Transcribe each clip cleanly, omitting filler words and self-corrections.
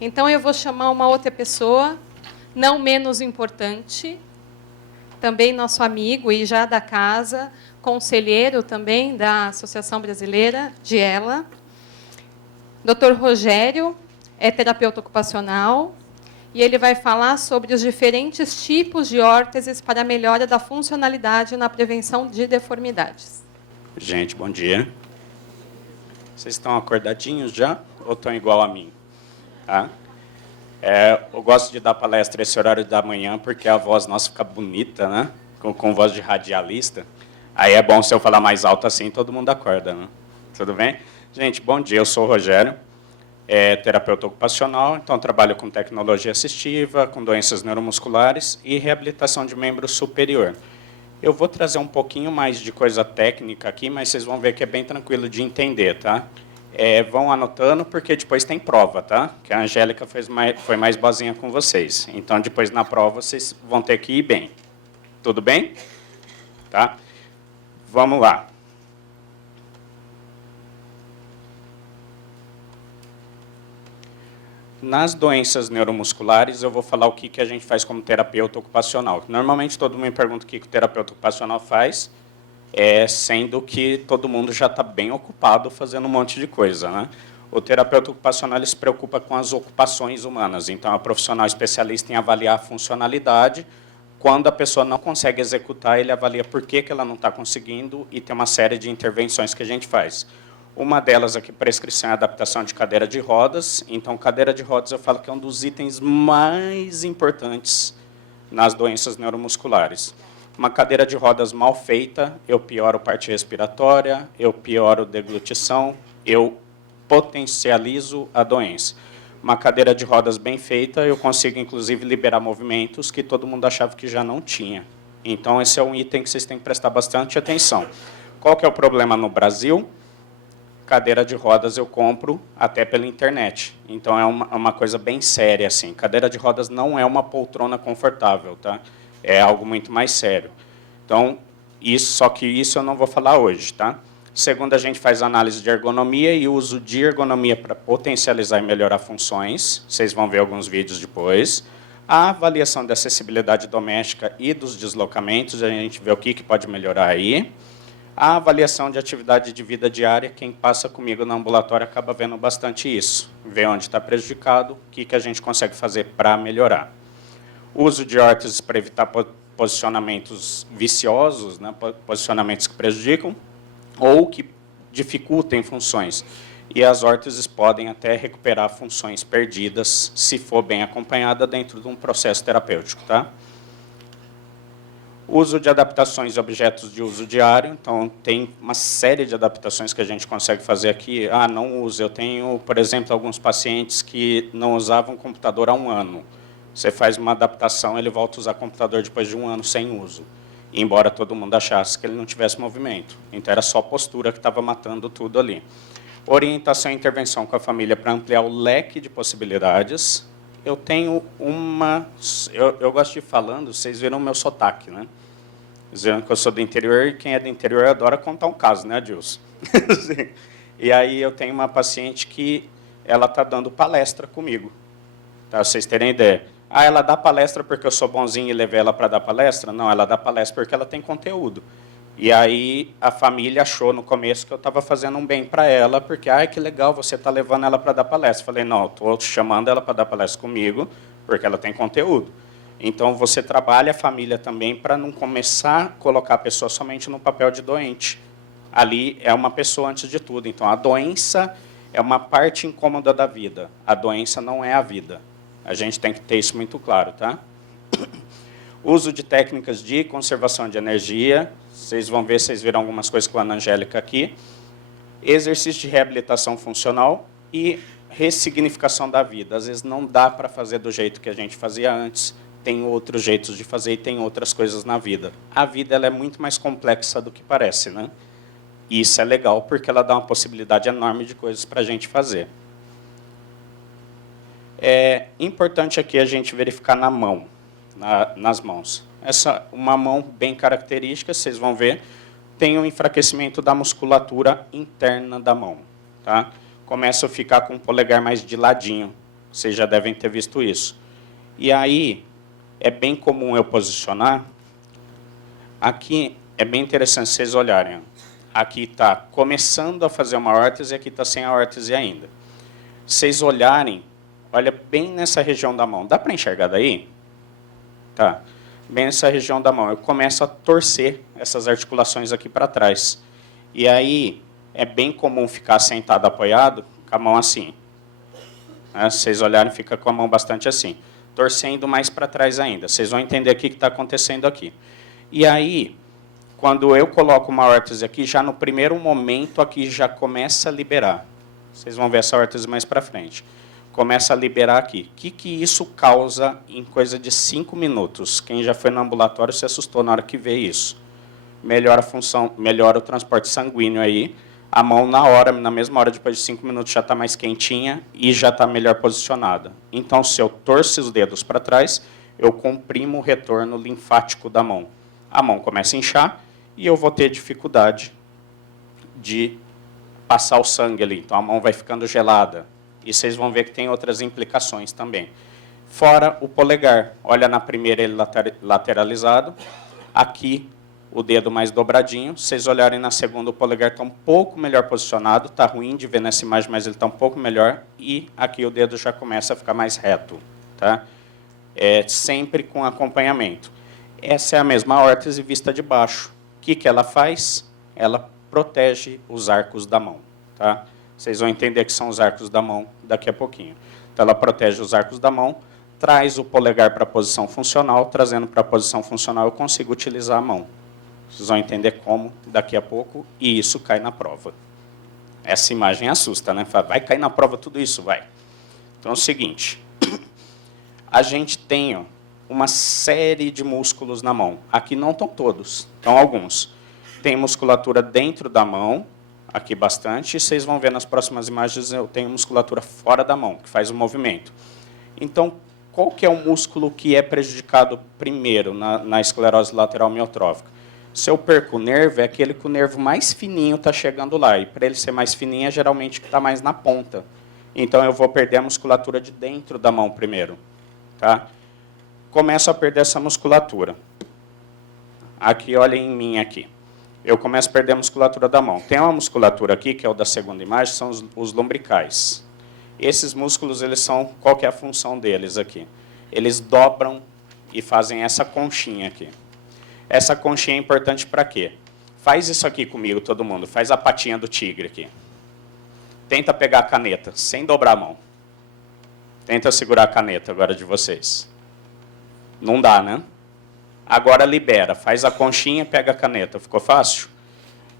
Então, eu vou chamar uma outra pessoa, não menos importante, também nosso amigo e já da casa, conselheiro também da Associação Brasileira, Giela. Dr. Rogério é terapeuta ocupacional e ele vai falar sobre os diferentes tipos de órteses para a melhora da funcionalidade na prevenção de deformidades. Gente, bom dia. Vocês estão acordadinhos já ou estão igual a mim? Tá? Eu gosto de dar palestra esse horário da manhã porque a voz nossa fica bonita, né? Com voz de radialista. Aí é bom se eu falar mais alto assim, todo mundo acorda, né? Tudo bem? Gente, bom dia, eu sou o Rogério, terapeuta ocupacional, então trabalho com tecnologia assistiva, com doenças neuromusculares e reabilitação de membro superior. Eu vou trazer um pouquinho mais de coisa técnica aqui, mas vocês vão ver que é bem tranquilo de entender, tá? Vão anotando, porque depois tem prova, tá? Que a Angélica foi mais boazinha com vocês. Então, depois na prova, vocês vão ter que ir bem. Tudo bem? Tá? Vamos lá. Nas doenças neuromusculares, eu vou falar o que a gente faz como terapeuta ocupacional. Normalmente, todo mundo me pergunta o que o terapeuta ocupacional faz, sendo que todo mundo já está bem ocupado fazendo um monte de coisa, né? O terapeuta ocupacional ele se preocupa com as ocupações humanas. Então, é um profissional especialista em avaliar a funcionalidade. Quando a pessoa não consegue executar, ele avalia por que ela não está conseguindo e tem uma série de intervenções que a gente faz. Uma delas aqui, prescrição e adaptação de cadeira de rodas. Então, cadeira de rodas, eu falo que é um dos itens mais importantes nas doenças neuromusculares. Uma cadeira de rodas mal feita, eu pioro parte respiratória, eu pioro deglutição, eu potencializo a doença. Uma cadeira de rodas bem feita, eu consigo, inclusive, liberar movimentos que todo mundo achava que já não tinha. Então, esse é um item que vocês têm que prestar bastante atenção. Qual que é o problema no Brasil? Cadeira de rodas eu compro até pela internet. Então, é uma coisa bem séria, assim. Cadeira de rodas não é uma poltrona confortável, tá? É algo muito mais sério. Então, só que isso eu não vou falar hoje, tá? Segundo, a gente faz análise de ergonomia e uso de ergonomia para potencializar e melhorar funções. Vocês vão ver alguns vídeos depois. A avaliação da acessibilidade doméstica e dos deslocamentos, a gente vê o que pode melhorar aí. A avaliação de atividade de vida diária, quem passa comigo no ambulatório acaba vendo bastante isso. Vê onde está prejudicado, o que a gente consegue fazer para melhorar. Uso de órteses para evitar posicionamentos viciosos, né, posicionamentos que prejudicam ou que dificultem funções. E as órteses podem até recuperar funções perdidas, se for bem acompanhada dentro de um processo terapêutico. Tá? Uso de adaptações de objetos de uso diário. Então, tem uma série de adaptações que a gente consegue fazer aqui. Não uso. Eu tenho, por exemplo, alguns pacientes que não usavam computador há 1 ano. Você faz uma adaptação, ele volta a usar computador depois de 1 ano sem uso. Embora todo mundo achasse que ele não tivesse movimento. Então, era só postura que estava matando tudo ali. Orientação e intervenção com a família para ampliar o leque de possibilidades. Eu tenho uma... Eu gosto de ir falando, vocês viram o meu sotaque, né? Vocês viram que eu sou do interior, e quem é do interior adora contar um caso, né, Adilson? E aí eu tenho uma paciente que ela está dando palestra comigo, para vocês terem ideia. Ela dá palestra porque eu sou bonzinho e levei ela para dar palestra? Não, ela dá palestra porque ela tem conteúdo. E aí a família achou no começo que eu estava fazendo um bem para ela, porque, que legal, você está levando ela para dar palestra. Falei, não, estou chamando ela para dar palestra comigo, porque ela tem conteúdo. Então, você trabalha a família também para não começar a colocar a pessoa somente no papel de doente. Ali é uma pessoa antes de tudo. Então, a doença é uma parte incômoda da vida. A doença não é a vida. A gente tem que ter isso muito claro, tá? Uso de técnicas de conservação de energia. Vocês vão ver, vocês viram algumas coisas com a Ana Angélica aqui. Exercício de reabilitação funcional e ressignificação da vida. Às vezes não dá para fazer do jeito que a gente fazia antes. Tem outros jeitos de fazer e tem outras coisas na vida. A vida ela é muito mais complexa do que parece, né? E isso é legal porque ela dá uma possibilidade enorme de coisas para a gente fazer. É importante aqui a gente verificar na mão, nas mãos. Uma mão bem característica, vocês vão ver, tem um enfraquecimento da musculatura interna da mão. Tá? Começa a ficar com o polegar mais de ladinho. Vocês já devem ter visto isso. E aí, é bem comum eu posicionar. Aqui é bem interessante vocês olharem. Aqui está começando a fazer uma órtese e aqui está sem a órtese ainda. Vocês olharem, olha bem nessa região da mão. Dá para enxergar daí? Tá. Bem nessa região da mão. Eu começo a torcer essas articulações aqui para trás. E aí, é bem comum ficar sentado apoiado com a mão assim. Se vocês olharem, fica com a mão bastante assim. Torcendo mais para trás ainda. Vocês vão entender o que está acontecendo aqui. E aí, quando eu coloco uma órtese aqui, já no primeiro momento aqui já começa a liberar. Vocês vão ver essa órtese mais para frente. Começa a liberar aqui. O que isso causa em coisa de 5 minutos? Quem já foi no ambulatório se assustou na hora que vê isso. Melhora a função, melhora o transporte sanguíneo aí. A mão na hora, na mesma hora, depois de 5 minutos, já está mais quentinha e já está melhor posicionada. Então, se eu torço os dedos para trás, eu comprimo o retorno linfático da mão. A mão começa a inchar e eu vou ter dificuldade de passar o sangue ali. Então, a mão vai ficando gelada. E vocês vão ver que tem outras implicações também. Fora o polegar. Olha na primeira ele lateralizado. Aqui, o dedo mais dobradinho. Se vocês olharem na segunda, o polegar está um pouco melhor posicionado. Está ruim de ver nessa imagem, mas ele está um pouco melhor. E aqui o dedo já começa a ficar mais reto. Tá? Sempre com acompanhamento. Essa é a mesma órtese vista de baixo. O que ela faz? Ela protege os arcos da mão. Tá? Vocês vão entender que são os arcos da mão daqui a pouquinho. Então, ela protege os arcos da mão, traz o polegar para a posição funcional, trazendo para a posição funcional eu consigo utilizar a mão. Vocês vão entender como daqui a pouco, e isso cai na prova. Essa imagem assusta, né? Vai cair na prova tudo isso? Vai. Então, é o seguinte. A gente tem uma série de músculos na mão. Aqui não estão todos, estão alguns. Tem musculatura dentro da mão, aqui bastante, e vocês vão ver nas próximas imagens, eu tenho musculatura fora da mão, que faz o movimento. Então, qual que é o músculo que é prejudicado primeiro na esclerose lateral amiotrófica? Se eu perco o nervo, é aquele que o nervo mais fininho está chegando lá, e para ele ser mais fininho, é geralmente que está mais na ponta. Então, eu vou perder a musculatura de dentro da mão primeiro. Tá? Começo a perder essa musculatura. Aqui, olhem em mim aqui. Eu começo a perder a musculatura da mão. Tem uma musculatura aqui, que é o da segunda imagem, são os lombricais. Esses músculos, eles são, qual que é a função deles aqui? Eles dobram e fazem essa conchinha aqui. Essa conchinha é importante para quê? Faz isso aqui comigo, todo mundo. Faz a patinha do tigre aqui. Tenta pegar a caneta, sem dobrar a mão. Tenta segurar a caneta agora de vocês. Não dá, né? Agora libera, faz a conchinha e pega a caneta. Ficou fácil?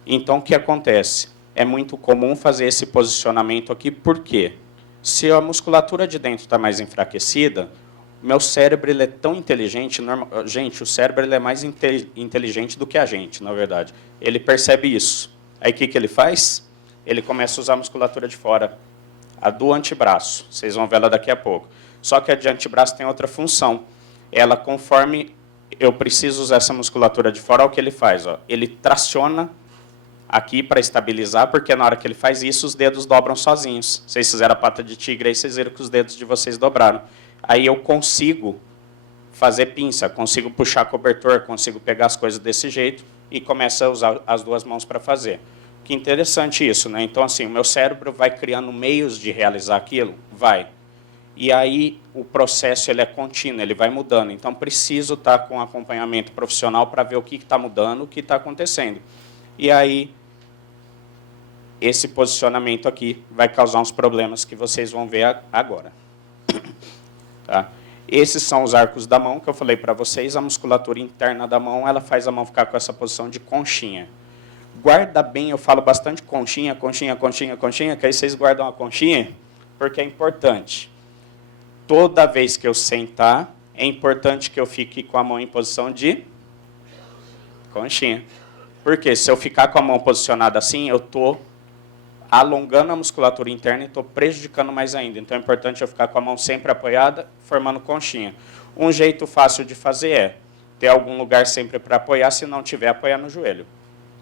Então, o que acontece? É muito comum fazer esse posicionamento aqui, por quê? Se a musculatura de dentro está mais enfraquecida, meu cérebro ele é tão inteligente, gente, o cérebro ele é mais inteligente do que a gente, na verdade. Ele percebe isso. Aí, o que ele faz? Ele começa a usar a musculatura de fora, a do antebraço. Vocês vão ver ela daqui a pouco. Só que a de antebraço tem outra função. Ela, conforme eu preciso usar essa musculatura de fora, olha o que ele faz. Ó. Ele traciona aqui para estabilizar, porque na hora que ele faz isso, os dedos dobram sozinhos. Vocês fizeram a pata de tigre, aí vocês viram que os dedos de vocês dobraram. Aí eu consigo fazer pinça, consigo puxar cobertor, consigo pegar as coisas desse jeito e começo a usar as duas mãos para fazer. Que interessante isso, né? Então, assim, o meu cérebro vai criando meios de realizar aquilo? Vai. E aí o processo ele é contínuo, ele vai mudando. Então, preciso estar com acompanhamento profissional para ver o que está mudando, o que está acontecendo. E aí, esse posicionamento aqui vai causar uns problemas que vocês vão ver agora. Tá? Esses são os arcos da mão que eu falei para vocês. A musculatura interna da mão, ela faz a mão ficar com essa posição de conchinha. Guarda bem, eu falo bastante conchinha, conchinha, conchinha, conchinha, que aí vocês guardam a conchinha, porque é importante. Toda vez que eu sentar, é importante que eu fique com a mão em posição de conchinha. Porque se eu ficar com a mão posicionada assim, eu estou alongando a musculatura interna e estou prejudicando mais ainda. Então, é importante eu ficar com a mão sempre apoiada, formando conchinha. Um jeito fácil de fazer é ter algum lugar sempre para apoiar, se não tiver, apoiar no joelho.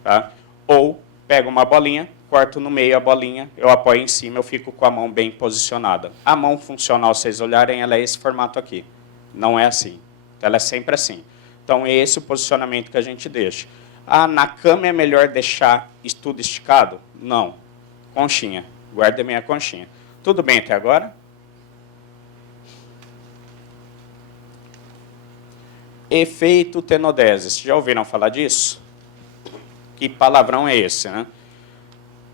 Tá? Ou pega uma bolinha, corto no meio a bolinha, eu apoio em cima, eu fico com a mão bem posicionada. A mão funcional, se vocês olharem, ela é esse formato aqui. Não é assim. Ela é sempre assim. Então, é esse o posicionamento que a gente deixa. Ah, na cama é melhor deixar tudo esticado? Não. Conchinha. Guarda minha conchinha. Tudo bem até agora? Efeito tenodesis. Já ouviram falar disso? Que palavrão é esse, né?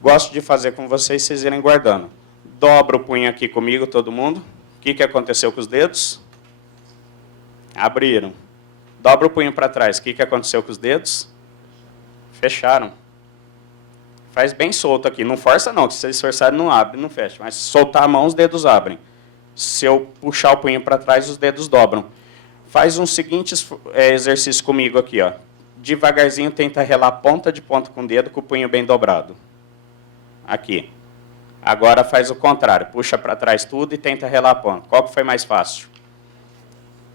Gosto de fazer com vocês, vocês irem guardando. Dobra o punho aqui comigo, todo mundo. O que aconteceu com os dedos? Abriram. Dobra o punho para trás. O que aconteceu com os dedos? Fecharam. Faz bem solto aqui. Não força não, que se vocês forçarem não abre, não fecha. Mas se soltar a mão, os dedos abrem. Se eu puxar o punho para trás, os dedos dobram. Faz um seguinte exercício comigo aqui, ó. Devagarzinho tenta relar ponta de ponta com o dedo, com o punho bem dobrado. Aqui. Agora faz o contrário. Puxa para trás tudo e tenta relar a ponta. Qual que foi mais fácil?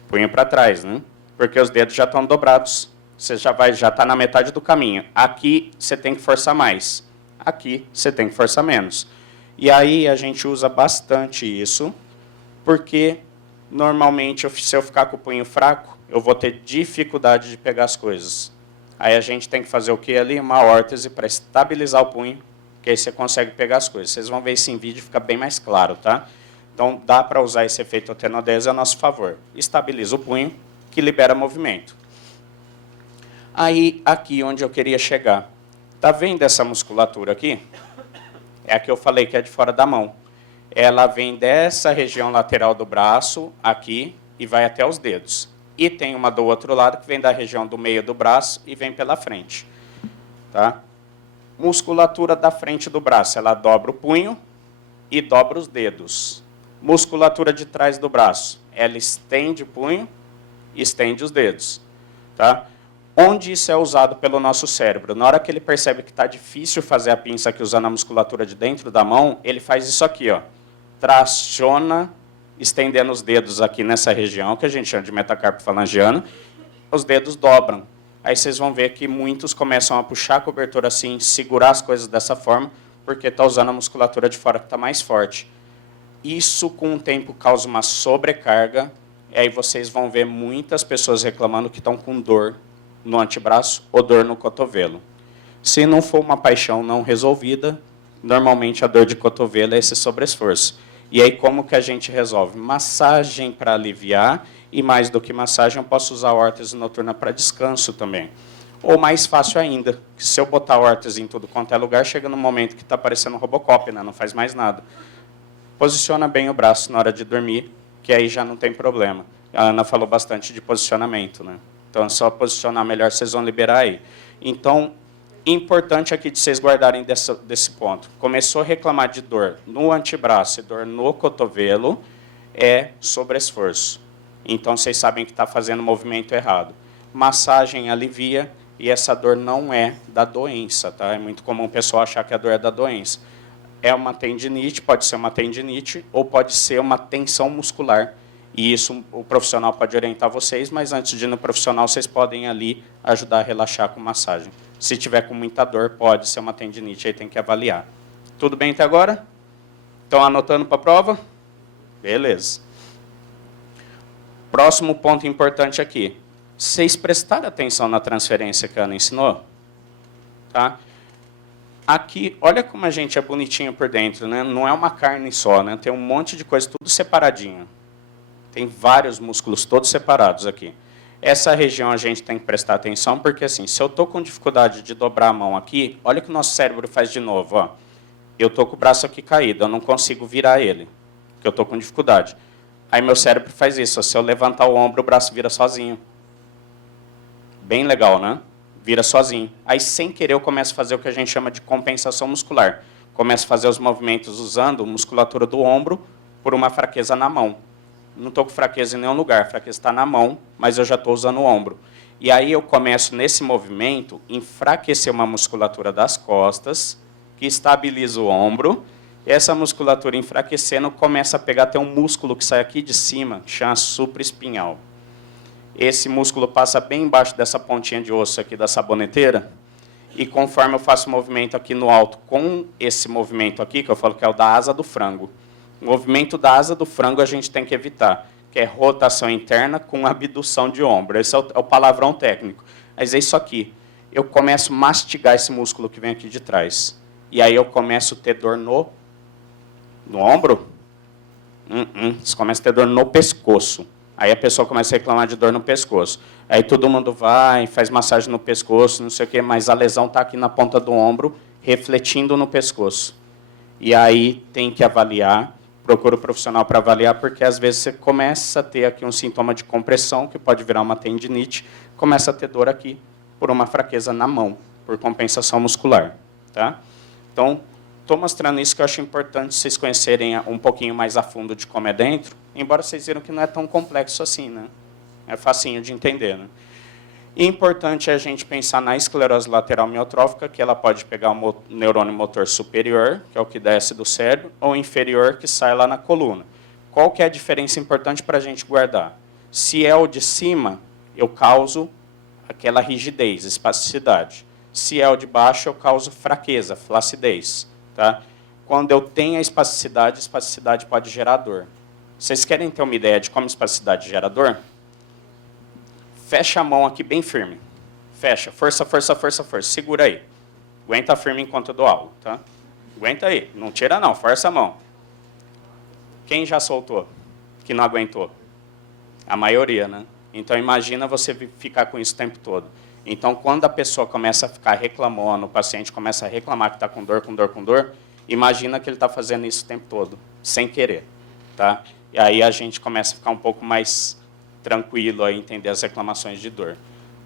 Punho para trás, né? Porque os dedos já estão dobrados. Você já está na metade do caminho. Aqui você tem que forçar mais. Aqui você tem que forçar menos. E aí a gente usa bastante isso, porque normalmente se eu ficar com o punho fraco, eu vou ter dificuldade de pegar as coisas. Aí a gente tem que fazer o que ali? Uma órtese para estabilizar o punho, que aí você consegue pegar as coisas. Vocês vão ver isso em vídeo, fica bem mais claro, tá? Então, dá para usar esse efeito tenodese a nosso favor. Estabiliza o punho, que libera movimento. Aí, aqui onde eu queria chegar. Tá vendo essa musculatura aqui? É a que eu falei que é de fora da mão. Ela vem dessa região lateral do braço, aqui, e vai até os dedos. E tem uma do outro lado, que vem da região do meio do braço e vem pela frente. Tá? Musculatura da frente do braço, ela dobra o punho e dobra os dedos. Musculatura de trás do braço, ela estende o punho e estende os dedos. Tá? Onde isso é usado pelo nosso cérebro? Na hora que ele percebe que está difícil fazer a pinça aqui usando a musculatura de dentro da mão, ele faz isso aqui, ó. Traciona, estendendo os dedos aqui nessa região, que a gente chama de metacarpo falangiano, os dedos dobram. Aí vocês vão ver que muitos começam a puxar a cobertura assim, segurar as coisas dessa forma, porque está usando a musculatura de fora que está mais forte. Isso, com o tempo, causa uma sobrecarga, e aí vocês vão ver muitas pessoas reclamando que estão com dor no antebraço ou dor no cotovelo. Se não for uma paixão não resolvida, normalmente a dor de cotovelo é esse sobreesforço. E aí como que a gente resolve? Massagem para aliviar, e mais do que massagem, eu posso usar a órtese noturna para descanso também. Ou mais fácil ainda, que se eu botar a órtese em tudo quanto é lugar, chega num momento que está parecendo um Robocop, né? Não faz mais nada. Posiciona bem o braço na hora de dormir, que aí já não tem problema. A Ana falou bastante de posicionamento, né? Então, é só posicionar melhor, vocês vão liberar aí. Então, importante aqui de vocês guardarem desse ponto. Começou a reclamar de dor no antebraço e dor no cotovelo, é sobreesforço. Então, vocês sabem que está fazendo o movimento errado. Massagem alivia, e essa dor não é da doença, tá? É muito comum o pessoal achar que a dor é da doença. É uma tendinite, pode ser uma tendinite, ou pode ser uma tensão muscular. E isso o profissional pode orientar vocês, mas antes de ir no profissional, vocês podem ali ajudar a relaxar com massagem. Se tiver com muita dor, pode ser uma tendinite, aí tem que avaliar. Tudo bem até agora? Estão anotando para a prova? Beleza. Próximo ponto importante aqui. Vocês prestaram atenção na transferência que a Ana ensinou? Tá? Aqui, olha como a gente é bonitinho por dentro, né? Não é uma carne só, né? Tem um monte de coisa, tudo separadinho. Tem vários músculos todos separados aqui. Essa região a gente tem que prestar atenção, porque assim, se eu estou com dificuldade de dobrar a mão aqui, olha o que o nosso cérebro faz de novo. Ó. Eu estou com o braço aqui caído, eu não consigo virar ele, porque eu estou com dificuldade. Aí meu cérebro faz isso, ó, se eu levantar o ombro, o braço vira sozinho. Bem legal, né? Vira sozinho. Aí, sem querer, eu começo a fazer o que a gente chama de compensação muscular. Começo a fazer os movimentos usando a musculatura do ombro por uma fraqueza na mão. Não estou com fraqueza em nenhum lugar, a fraqueza está na mão, mas eu já estou usando o ombro. E aí eu começo, nesse movimento, enfraquecer uma musculatura das costas, que estabiliza o ombro. E essa musculatura enfraquecendo começa a pegar até um músculo que sai aqui de cima, que chama supraespinhal. Esse músculo passa bem embaixo dessa pontinha de osso aqui da saboneteira, E conforme eu faço o movimento aqui no alto, com esse movimento aqui, que eu falo que é o da asa do frango, o movimento da asa do frango a gente tem que evitar, que é rotação interna com abdução de ombro. Esse é o palavrão técnico. Mas é isso aqui. Eu começo a mastigar esse músculo que vem aqui de trás. E aí eu começo a ter dor no ombro. Você começa a ter dor no pescoço. Aí a pessoa começa a reclamar de dor no pescoço. Aí todo mundo vai, faz massagem no pescoço, não sei o quê, mas a lesão está aqui na ponta do ombro, refletindo no pescoço. E aí tem que avaliar, procura o profissional para avaliar, porque às vezes você começa a ter aqui um sintoma de compressão, que pode virar uma tendinite, começa a ter dor aqui por uma fraqueza na mão, por compensação muscular. Tá? Então, estou mostrando isso que eu acho importante vocês conhecerem um pouquinho mais a fundo de como é dentro, embora vocês viram que não é tão complexo assim, né? É facinho de entender, né? E importante é a gente pensar na esclerose lateral miotrófica, que ela pode pegar o neurônio motor superior, que é o que desce do cérebro, ou inferior, que sai lá na coluna. Qual que é a diferença importante para a gente guardar? Se é o de cima, eu causo aquela rigidez, espasticidade. Se é o de baixo, eu causo fraqueza, flacidez. Tá? Quando eu tenho a espasticidade pode gerar dor. Vocês querem ter uma ideia de como espasticidade gera dor? Fecha a mão aqui bem firme. Fecha. Força, força, força, força. Segura aí. Aguenta firme enquanto eu dou aula. Tá? Aguenta aí. Não tira não. Força a mão. Quem já soltou? Que não aguentou? A maioria, né? Então, imagina você ficar com isso o tempo todo. Então, quando a pessoa começa a ficar reclamando, o paciente começa a reclamar que está com dor, com dor, com dor, imagina que ele está fazendo isso o tempo todo, sem querer. Tá? E aí a gente começa a ficar um pouco mais tranquilo a entender as reclamações de dor.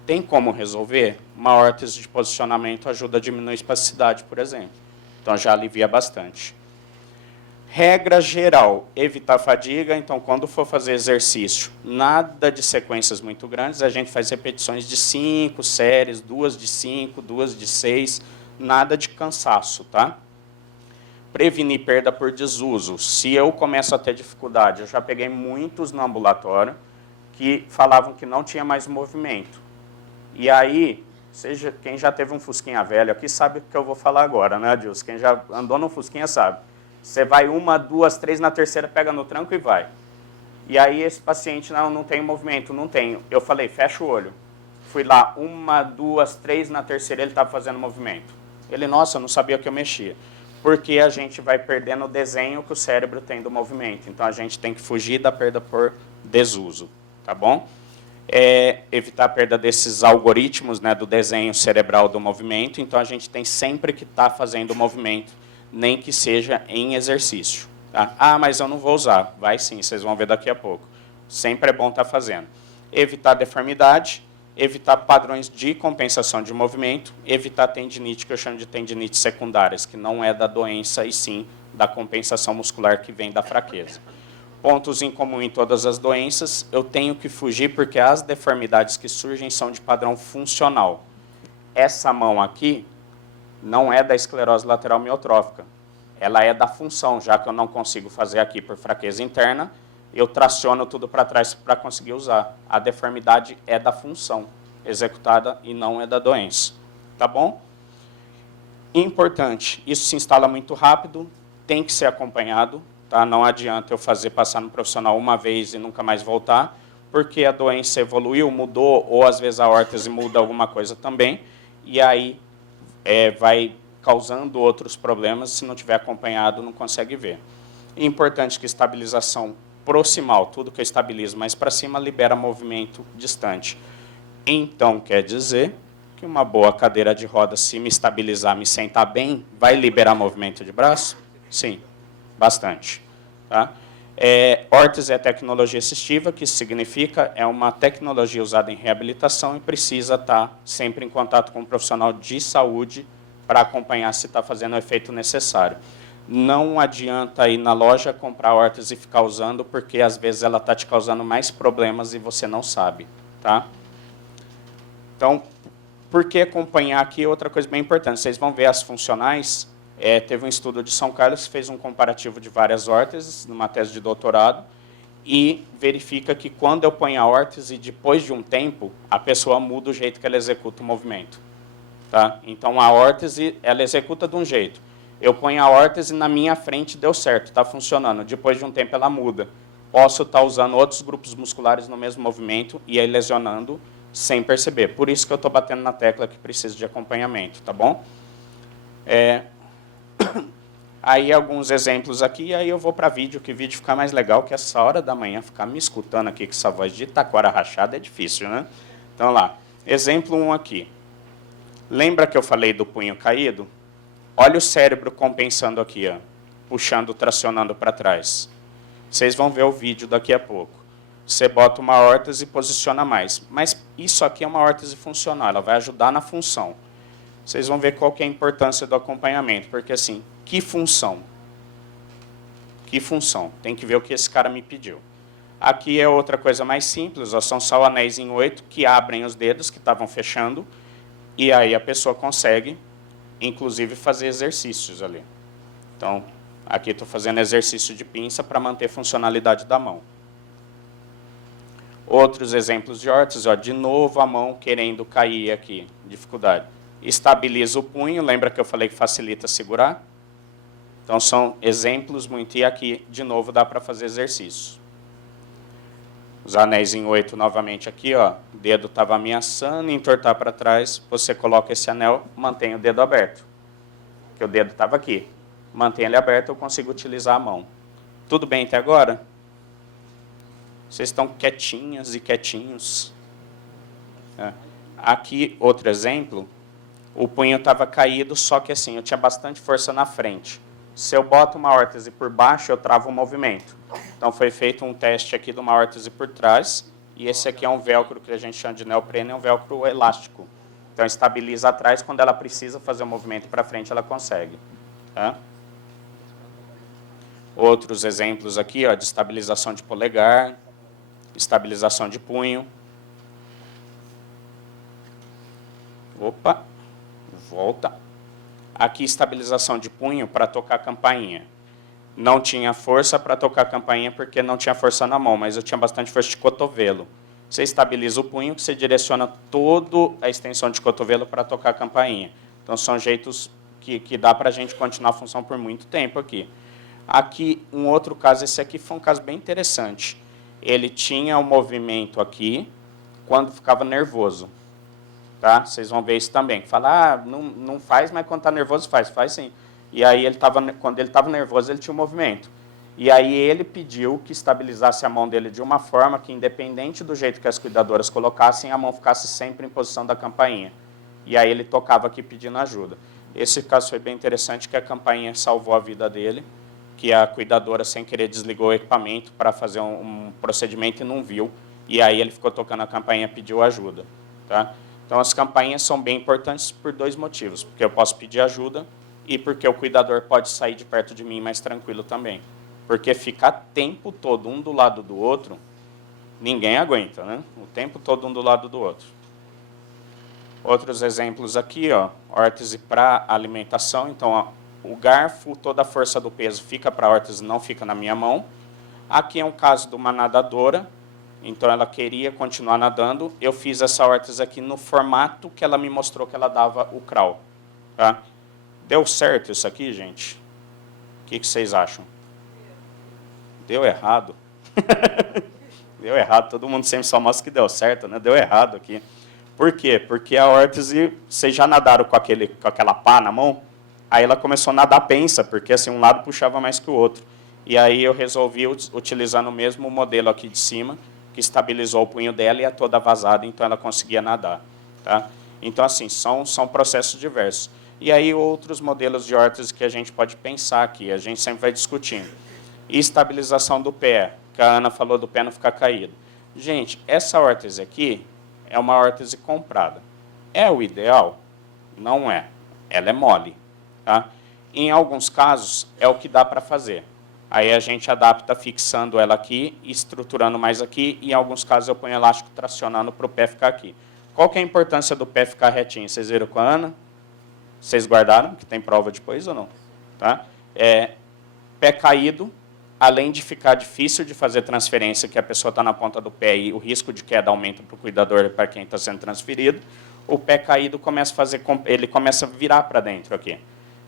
Tem como resolver? Uma órtese de posicionamento ajuda a diminuir a espasticidade, por exemplo. Então, já alivia bastante. Regra geral, evitar fadiga. Então, quando for fazer exercício, nada de sequências muito grandes. A gente faz repetições de 5 séries, 2 de 5, 2 de 6. Nada de cansaço, tá? Prevenir perda por desuso. Se eu começo a ter dificuldade, eu já peguei muitos no ambulatório que falavam que não tinha mais movimento. E aí, quem já teve um Fusquinha velho aqui sabe o que eu vou falar agora, né, Adilson? Quem já andou no Fusquinha sabe. Você vai 1, 2, 3, na terceira pega no tranco e vai. E aí esse paciente, não tem movimento, não tenho. Eu falei, fecha o olho. Fui lá, 1, 2, 3, na terceira ele estava fazendo movimento. Ele, nossa, eu não sabia que eu mexia. Porque a gente vai perdendo o desenho que o cérebro tem do movimento. Então, a gente tem que fugir da perda por desuso. Tá bom? Evitar a perda desses algoritmos, né, do desenho cerebral do movimento. Então, a gente tem sempre que estar fazendo o movimento, nem que seja em exercício. Tá? Ah, mas eu não vou usar. Vai sim, vocês vão ver daqui a pouco. Sempre é bom estar fazendo. Evitar deformidade, evitar padrões de compensação de movimento, evitar tendinite, que eu chamo de tendinites secundárias, que não é da doença, e sim da compensação muscular que vem da fraqueza. Pontos em comum em todas as doenças, eu tenho que fugir porque as deformidades que surgem são de padrão funcional. Essa mão aqui não é da esclerose lateral miotrófica, ela é da função, já que eu não consigo fazer aqui por fraqueza interna, eu traciono tudo para trás para conseguir usar. A deformidade é da função executada e não é da doença. Tá bom? Importante, isso se instala muito rápido, tem que ser acompanhado. Tá? Não adianta eu passar no profissional uma vez e nunca mais voltar, porque a doença evoluiu, mudou, ou às vezes a órtese muda alguma coisa também, e aí vai causando outros problemas, se não tiver acompanhado, não consegue ver. É importante que estabilização proximal, tudo que eu estabilizo mais para cima, libera movimento distante. Então, quer dizer que uma boa cadeira de rodas, se me estabilizar, me sentar bem, vai liberar movimento de braço? Sim, bastante. Tá? Órtese é tecnologia assistiva, que significa é uma tecnologia usada em reabilitação e precisa estar sempre em contato com um profissional de saúde para acompanhar se está fazendo o efeito necessário. Não adianta ir na loja comprar órtese e ficar usando, porque às vezes ela está te causando mais problemas e você não sabe. Tá? Então, por que acompanhar aqui? Outra coisa bem importante, vocês vão ver as funcionais. Teve um estudo de São Carlos que fez um comparativo de várias órteses, numa tese de doutorado, e verifica que quando eu ponho a órtese, depois de um tempo, a pessoa muda o jeito que ela executa o movimento. Tá? Então, a órtese, ela executa de um jeito. Eu ponho a órtese na minha frente, deu certo, está funcionando. Depois de um tempo, ela muda. Posso estar usando outros grupos musculares no mesmo movimento e aí lesionando sem perceber. Por isso que eu estou batendo na tecla que precisa de acompanhamento, tá bom? Aí alguns exemplos aqui, aí eu vou para vídeo, que vídeo fica mais legal, que essa hora da manhã ficar me escutando aqui com essa voz de taquara rachada é difícil, né? Então, lá. Exemplo 1 aqui. Lembra que eu falei do punho caído? Olha o cérebro compensando aqui, ó, puxando, tracionando para trás. Vocês vão ver o vídeo daqui a pouco. Você bota uma órtese e posiciona mais. Mas isso aqui é uma órtese funcional, ela vai ajudar na função. Vocês vão ver qual que é a importância do acompanhamento, porque assim, que função? Que função? Tem que ver o que esse cara me pediu. Aqui é outra coisa mais simples, ó, são só anéis em 8 que abrem os dedos que estavam fechando, e aí a pessoa consegue, inclusive, fazer exercícios ali. Então, aqui estou fazendo exercício de pinça para manter a funcionalidade da mão. Outros exemplos de órtese, ó, de novo a mão querendo cair aqui, dificuldade. Estabiliza o punho, lembra que eu falei que facilita segurar? Então, são exemplos muito, e aqui, de novo, dá para fazer exercício. Os anéis em 8 novamente aqui, ó, o dedo estava ameaçando entortar para trás, você coloca esse anel, mantém o dedo aberto, porque o dedo estava aqui. Mantém ele aberto, eu consigo utilizar a mão. Tudo bem até agora? Vocês estão quietinhas e quietinhos? Aqui, outro exemplo, o punho estava caído, só que assim, eu tinha bastante força na frente. Se eu boto uma órtese por baixo, eu travo o movimento. Então, foi feito um teste aqui de uma órtese por trás, e esse aqui é um velcro que a gente chama de neopreno, é um velcro elástico. Então, estabiliza atrás, quando ela precisa fazer o movimento para frente, ela consegue. Tá? Outros exemplos aqui, ó, de estabilização de polegar, estabilização de punho. Opa, volta. Aqui, estabilização de punho para tocar a campainha. Não tinha força para tocar a campainha porque não tinha força na mão, mas eu tinha bastante força de cotovelo. Você estabiliza o punho, que você direciona toda a extensão de cotovelo para tocar a campainha. Então, são jeitos que dá para a gente continuar a função por muito tempo aqui. Aqui, um outro caso, esse aqui foi um caso bem interessante. Ele tinha um movimento aqui quando ficava nervoso. Tá? Vocês vão ver isso também. Fala, não faz, mas quando está nervoso faz. Faz sim. E aí, quando ele estava nervoso, ele tinha um movimento. E aí ele pediu que estabilizasse a mão dele de uma forma que, independente do jeito que as cuidadoras colocassem, a mão ficasse sempre em posição da campainha. E aí ele tocava aqui pedindo ajuda. Esse caso foi bem interessante, que a campainha salvou a vida dele, que a cuidadora, sem querer, desligou o equipamento para fazer um procedimento e não viu. E aí ele ficou tocando a campainha e pediu ajuda. Tá? Então, as campainhas são bem importantes por 2 motivos. Porque eu posso pedir ajuda e porque o cuidador pode sair de perto de mim mais tranquilo também. Porque ficar o tempo todo um do lado do outro, ninguém aguenta, né? O tempo todo um do lado do outro. Outros exemplos aqui, ó, órtese para alimentação. Então, ó, o garfo, toda a força do peso fica para a órtese, não fica na minha mão. Aqui é um caso de uma nadadora. Então, ela queria continuar nadando. Eu fiz essa órtese aqui no formato que ela me mostrou que ela dava o crawl. Tá? Deu certo isso aqui, gente? O que vocês acham? Deu errado. Deu errado. Todo mundo sempre só mostra que deu certo, né? Deu errado aqui. Por quê? Porque a órtese, vocês já nadaram com aquela pá na mão? Aí ela começou a nadar pensa, porque assim, um lado puxava mais que o outro. E aí eu resolvi, utilizando o mesmo modelo aqui de cima, que estabilizou o punho dela e é toda vazada, então ela conseguia nadar. Tá? Então, assim, são processos diversos. E aí, outros modelos de órtese que a gente pode pensar aqui, a gente sempre vai discutindo. E estabilização do pé, que a Ana falou do pé não ficar caído. Gente, essa órtese aqui é uma órtese comprada. É o ideal? Não é. Ela é mole. Tá? Em alguns casos, é o que dá para fazer. Aí a gente adapta fixando ela aqui, estruturando mais aqui, e em alguns casos eu ponho elástico tracionando para o pé ficar aqui. Qual que é a importância do pé ficar retinho? Vocês viram com a Ana? Vocês guardaram? Que tem prova depois ou não? Tá? Pé caído, além de ficar difícil de fazer transferência, que a pessoa está na ponta do pé e o risco de queda aumenta para o cuidador e para quem está sendo transferido, o pé caído começa a fazer, ele começa a virar para dentro aqui.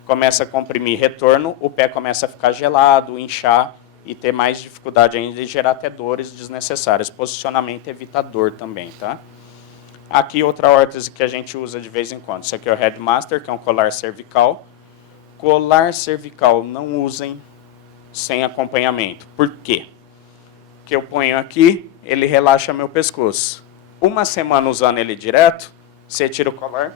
Começa a comprimir retorno, o pé começa a ficar gelado, inchar e ter mais dificuldade ainda de gerar até dores desnecessárias. Posicionamento evita dor também, tá? Aqui outra órtese que a gente usa de vez em quando. Isso aqui é o Headmaster, que é um colar cervical. Colar cervical não usem sem acompanhamento. Por quê? Porque eu ponho aqui, ele relaxa meu pescoço. Uma semana usando ele direto, você tira o colar,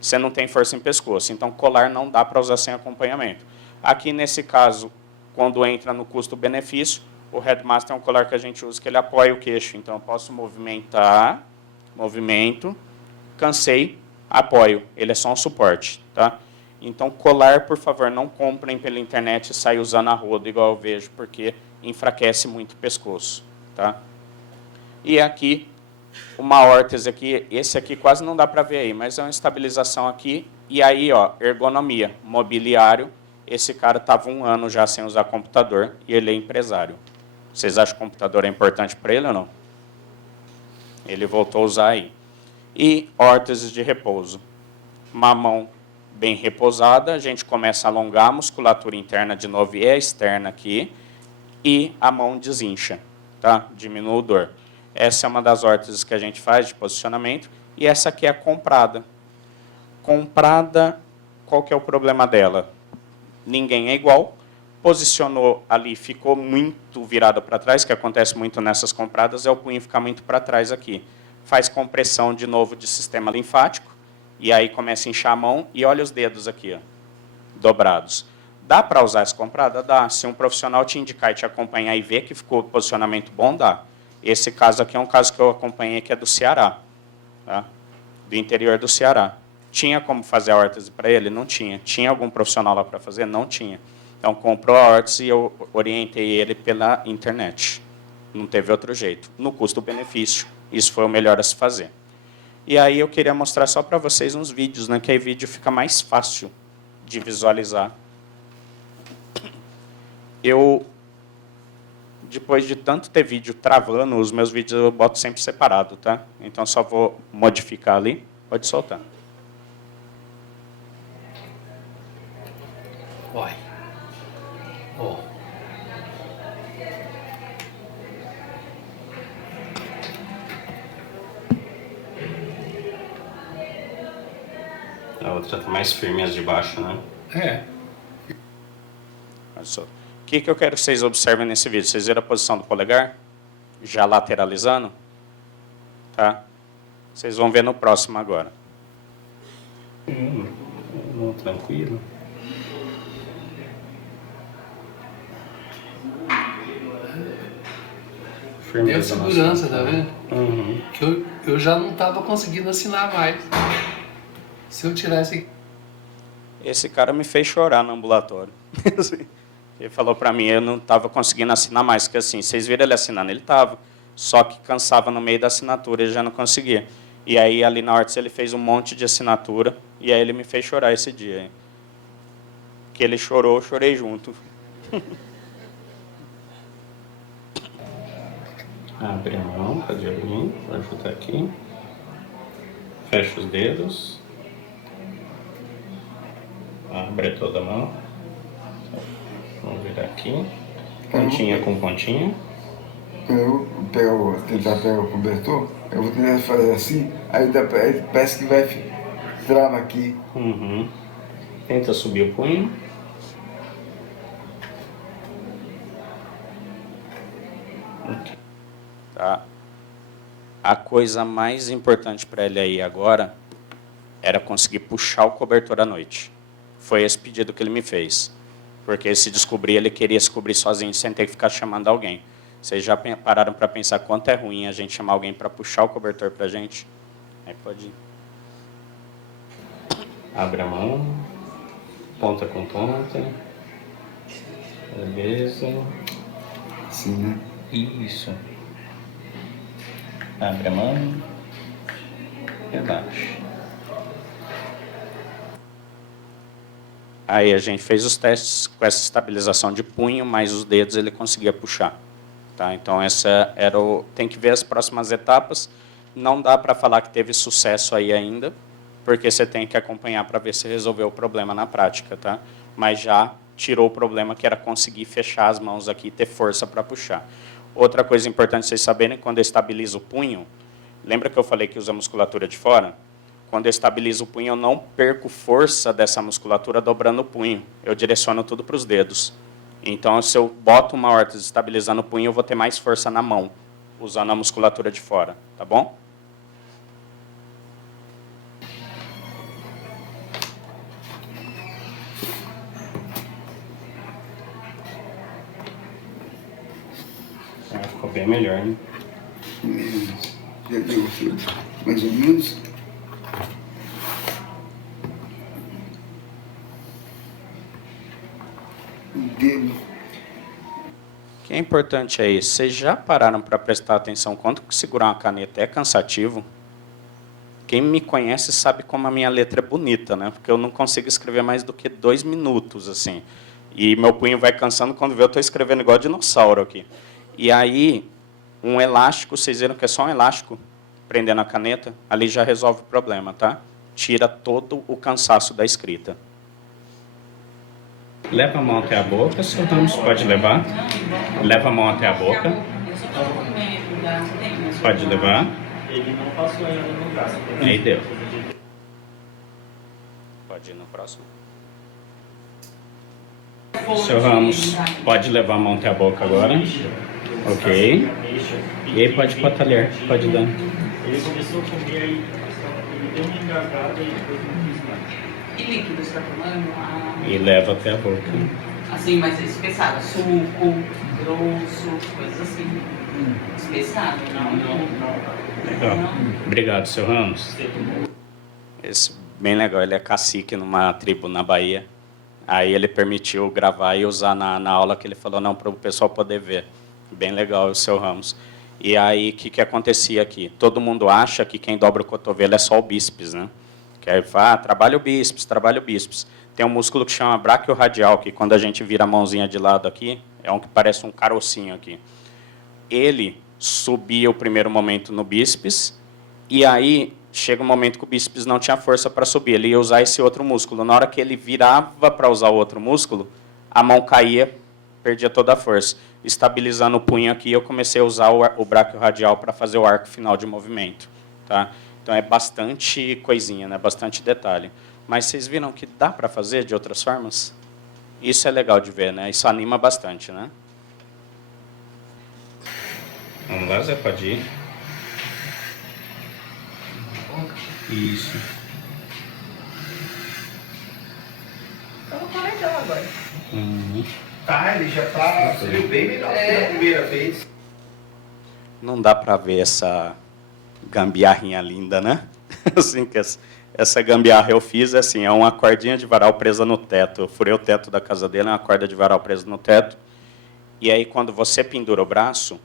você não tem força em pescoço. Então, colar não dá para usar sem acompanhamento. Aqui, nesse caso, quando entra no custo-benefício, o Headmaster é um colar que a gente usa, que ele apoia o queixo. Então, eu posso movimentar, movimento, cansei, apoio. Ele é só um suporte, tá? Então, colar, por favor, não comprem pela internet e saia usando a roda, igual eu vejo, porque enfraquece muito o pescoço, tá? E aqui, uma órtese aqui, esse aqui quase não dá para ver aí, mas é uma estabilização aqui, e aí, ó, ergonomia, mobiliário. Esse cara estava 1 ano já sem usar computador, e ele é empresário. Vocês acham que o computador é importante para ele ou não? Ele voltou a usar aí. E órteses de repouso. Uma mão bem repousada, a gente começa a alongar a musculatura interna de novo e a externa aqui, e a mão desincha, tá? Diminui a dor. Essa é uma das órteses que a gente faz de posicionamento, e essa aqui é a comprada. Comprada, qual que é o problema dela? Ninguém é igual, posicionou ali, ficou muito virado para trás, que acontece muito nessas compradas, é o punho ficar muito para trás aqui. Faz compressão de novo de sistema linfático, e aí começa a inchar a mão, e olha os dedos aqui, ó, dobrados. Dá para usar essa comprada? Dá. Se um profissional te indicar e te acompanhar e ver que ficou posicionamento bom, dá. Esse caso aqui é um caso que eu acompanhei, que é do Ceará, tá? Do interior do Ceará. Tinha como fazer a órtese para ele? Não tinha. Tinha algum profissional lá para fazer? Não tinha. Então, comprou a órtese e eu orientei ele pela internet. Não teve outro jeito. No custo-benefício, isso foi o melhor a se fazer. E aí eu queria mostrar só para vocês uns vídeos, né, que aí vídeo fica mais fácil de visualizar. Eu, depois de tanto ter vídeo travando, os meus vídeos eu boto sempre separado, tá? Então, só vou modificar ali. Pode soltar. Vai. Ó. A outra está mais firme, as de baixo, né? É. Olha só. O que eu quero que vocês observem nesse vídeo? Vocês viram a posição do polegar? Já lateralizando? Tá? Vocês vão ver no próximo agora. Tranquilo. Deu segurança, tá vendo? Uhum. Que eu já não estava conseguindo assinar mais. Se eu tirasse... Esse cara me fez chorar no ambulatório. Ele falou para mim, eu não estava conseguindo assinar mais, porque assim, vocês viram ele assinando, ele estava, só que cansava no meio da assinatura, ele já não conseguia. E aí, ali na órtese, ele fez um monte de assinatura, e aí ele me fez chorar esse dia. Que ele chorou, eu chorei junto. Abre a mão, pode abrir, pode ajudar aqui. Fecha os dedos. Abre toda a mão. Vamos virar aqui. Pontinha com pontinha. Eu tentar pegar o cobertor, eu vou tentar fazer assim, aí parece que vai trava aqui. Uhum. Tenta subir o punho. Tá? A coisa mais importante para ele aí agora era conseguir puxar o cobertor à noite. Foi esse pedido que ele me fez. Porque se descobrir, ele queria se cobrir sozinho, sem ter que ficar chamando alguém. Vocês já pararam para pensar quanto é ruim a gente chamar alguém para puxar o cobertor para a gente? Aí pode ir. Abre a mão. Ponta com ponta. Beleza. Assim, né? Isso. Abre a mão. Relaxa. Aí a gente fez os testes com essa estabilização de punho, mas os dedos ele conseguia puxar. Tá? Então, essa era tem que ver as próximas etapas. Não dá para falar que teve sucesso aí ainda, porque você tem que acompanhar para ver se resolveu o problema na prática, tá? Mas já tirou o problema, que era conseguir fechar as mãos aqui e ter força para puxar. Outra coisa importante vocês saberem, quando eu estabilizo o punho, lembra que eu falei que usa a musculatura de fora? Quando eu estabilizo o punho, eu não perco força dessa musculatura dobrando o punho. Eu direciono tudo para os dedos. Então, se eu boto uma órtese estabilizando o punho, eu vou ter mais força na mão, usando a musculatura de fora, tá bom? Ficou bem melhor, né? Já deu mais ou menos. Dedo. O que é importante é isso. Vocês já pararam para prestar atenção quanto que segurar uma caneta é cansativo? Quem me conhece sabe como a minha letra é bonita, né? Porque eu não consigo escrever mais do que 2 minutos, assim. E meu punho vai cansando, quando vê eu estou escrevendo igual dinossauro aqui. E aí, um elástico, vocês viram que é só um elástico prendendo a caneta, ali já resolve o problema, tá? Tira todo o cansaço da escrita. Leva a mão até a boca, seu Ramos, pode levar. Leva a mão até a boca. Pode levar. Aí deu. Pode ir no próximo. Seu Ramos, pode levar a mão até a boca agora. Ok. E aí pode ir para o talher, pode dar. Ele começou a comer aí, ele deu uma engasgada e depois não quis mais. E líquido você está tomando? E leva até a boca. Assim, mas espessado, suco, grosso, coisas assim. Espessado, não. Legal. Obrigado, seu Ramos. Esse, bem legal, ele é cacique numa tribo na Bahia. Aí ele permitiu gravar e usar na aula que ele falou, não, para o pessoal poder ver. Bem legal o seu Ramos. E aí, o que acontecia aqui? Todo mundo acha que quem dobra o cotovelo é só o bíceps, né? Que aí fala, trabalha o bíceps, trabalha o bíceps. Tem um músculo que chama braquiorradial, que quando a gente vira a mãozinha de lado aqui, é um que parece um carocinho aqui. Ele subia o primeiro momento no bíceps, e aí chega um momento que o bíceps não tinha força para subir, ele ia usar esse outro músculo. Na hora que ele virava para usar o outro músculo, a mão caía, perdia toda a força. Estabilizando o punho aqui, eu comecei a usar o braquiorradial para fazer o arco final de movimento. Tá? Então é bastante coisinha, né? Bastante detalhe. Mas vocês viram que dá para fazer de outras formas? Isso é legal de ver, né? Isso anima bastante, né? Vamos lá, Zé, pode ir. Isso. Então legal agora. Tá, ele já tá bem melhor que a primeira vez. Não dá para ver essa gambiarrinha linda, né? Assim, que essa gambiarra eu fiz, assim, é uma cordinha de varal presa no teto. Eu furei o teto da casa dele, é uma corda de varal presa no teto. E aí, quando você pendura o braço,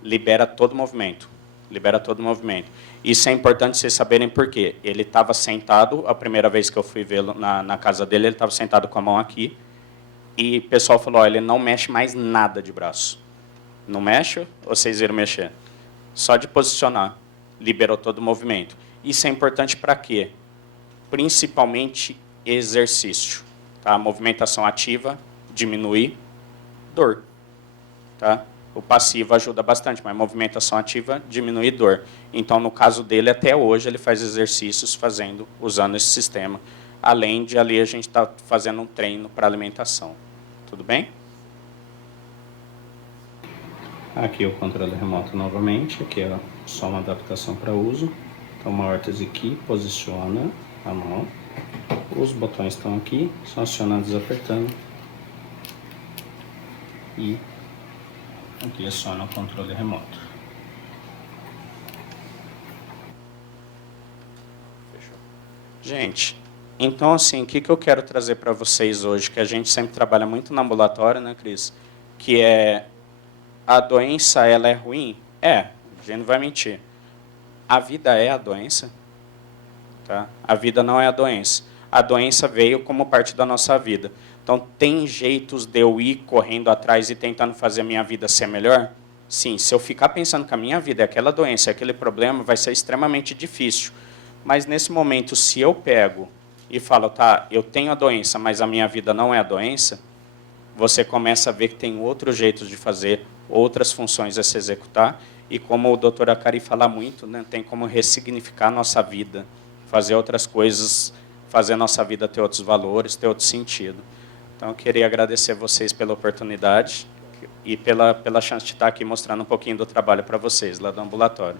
libera todo o movimento. Libera todo o movimento. Isso é importante vocês saberem por quê. Ele estava sentado, a primeira vez que eu fui vê-lo na casa dele, ele estava sentado com a mão aqui. E o pessoal falou, ele não mexe mais nada de braço. Não mexe? Ou vocês viram mexer? Só de posicionar, liberou todo o movimento. Isso é importante para quê? Principalmente exercício. Tá? Movimentação ativa diminui dor. Tá? O passivo ajuda bastante, mas movimentação ativa diminui dor. Então, no caso dele, até hoje, ele faz exercícios usando esse sistema. Além de ali a gente estar fazendo um treino para alimentação. Tudo bem? Aqui o controle remoto novamente, aqui é só uma adaptação para uso. Então, uma órtese aqui, posiciona a mão. Os botões estão aqui, são acionados apertando. E aqui aciona o controle remoto. Fechou. Gente, então assim, o que eu quero trazer para vocês hoje, que a gente sempre trabalha muito no ambulatório, né, Cris? Que é, a doença, ela é ruim? É, a gente não vai mentir. A vida é a doença? Tá? A vida não é a doença. A doença veio como parte da nossa vida. Então, tem jeitos de eu ir correndo atrás e tentando fazer a minha vida ser melhor? Sim, se eu ficar pensando que a minha vida é aquela doença, é aquele problema, vai ser extremamente difícil. Mas, nesse momento, se eu pego e falo, tá, eu tenho a doença, mas a minha vida não é a doença, você começa a ver que tem outros jeitos de fazer, outras funções a se executar, e como o doutor Akari fala muito, né, tem como ressignificar a nossa vida, fazer outras coisas, fazer a nossa vida ter outros valores, ter outro sentido. Então, eu queria agradecer vocês pela oportunidade e pela chance de estar aqui mostrando um pouquinho do trabalho para vocês, lá do ambulatório.